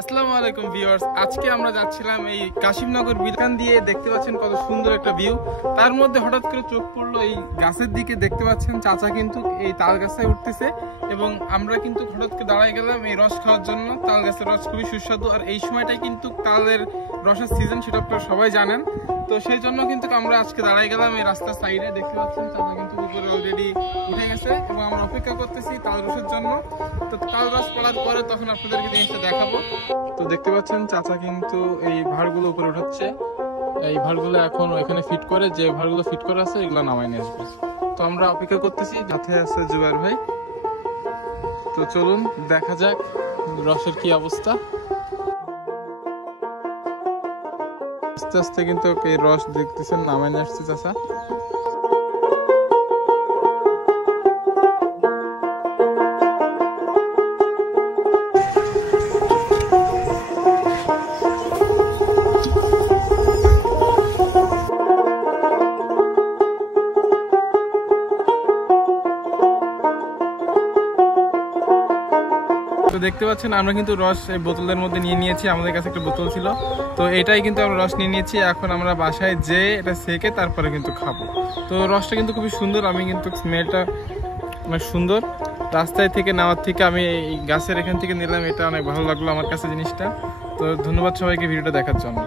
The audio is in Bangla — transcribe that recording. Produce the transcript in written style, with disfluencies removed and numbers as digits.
আসসালামু আলাইকুম ভিউয়ার্স, আজকে আমরা যাচ্ছিলাম এই কাশিমনগর বিলখান দিয়ে। দেখতে পাচ্ছেন কত সুন্দর একটা ভিউ। তার মধ্যে হঠাৎ করে চোখ পড়লো এই গাছের দিকে। দেখতে পাচ্ছেন চাচা কিন্তু এই তাল গাছে উঠতেছে এবং আমরা কিন্তু হঠাৎ করে দাঁড়ায় গেলাম এই রস খাওয়ার জন্য। তাল গাছের রস খুবই সুস্বাদু, আর এই সময়টাই কিন্তু তালের রসের সিজন, সেটা আপনারা সবাই জানেন। তো সেই জন্য কিন্তু আমরা আজকে দাঁড়ায় গেলাম এই রাস্তার সাইডে। দেখতে পাচ্ছেন চাচা কিন্তু উপরে অলরেডি উঠে গেছে এবং আমরা অপেক্ষা করতেছি তাল রসের জন্য। তো তাল রস পড়ার পরে তখন আপনাদেরকে জিনিসটা দেখাবো। তো দেখতে পাচ্ছেন চাচা কিন্তু এই ভাড়গুলো উপরে উঠাচ্ছে। এই ভাড়গুলো এখন এখানে ফিট করে, যে ভাড়গুলো ফিট করা আছে এগুলো নামাই নিয়ে আসবে। তো আমরা অপেক্ষা করতেছি, সাথে আছে জুবাইর ভাই। তো চলুন দেখা যাক রসের কি অবস্থা। আস্তে আস্তে কিন্তু এই রস দেখতেছেন নামাই নিয়ে আসছে চাচা। তো দেখতে পাচ্ছেন আমরা কিন্তু রস এই বোতলের মধ্যে নিয়ে নিয়েছি। আমাদের কাছে একটা বোতল ছিল, তো এটাই কিন্তু আমরা রস নিয়ে নিয়েছি। এখন আমরা বাসায় যে এটা সেকে তারপরে কিন্তু খাবো। তো রসটা কিন্তু খুবই সুন্দর, আমি কিন্তু স্মেলটা অনেক সুন্দর। রাস্তায় থেকে নেওয়ার থেকে আমি এই গাছের এখান থেকে নিলাম, এটা অনেক ভালো লাগলো আমার কাছে জিনিসটা। তো ধন্যবাদ সবাইকে ভিডিওটা দেখার জন্য।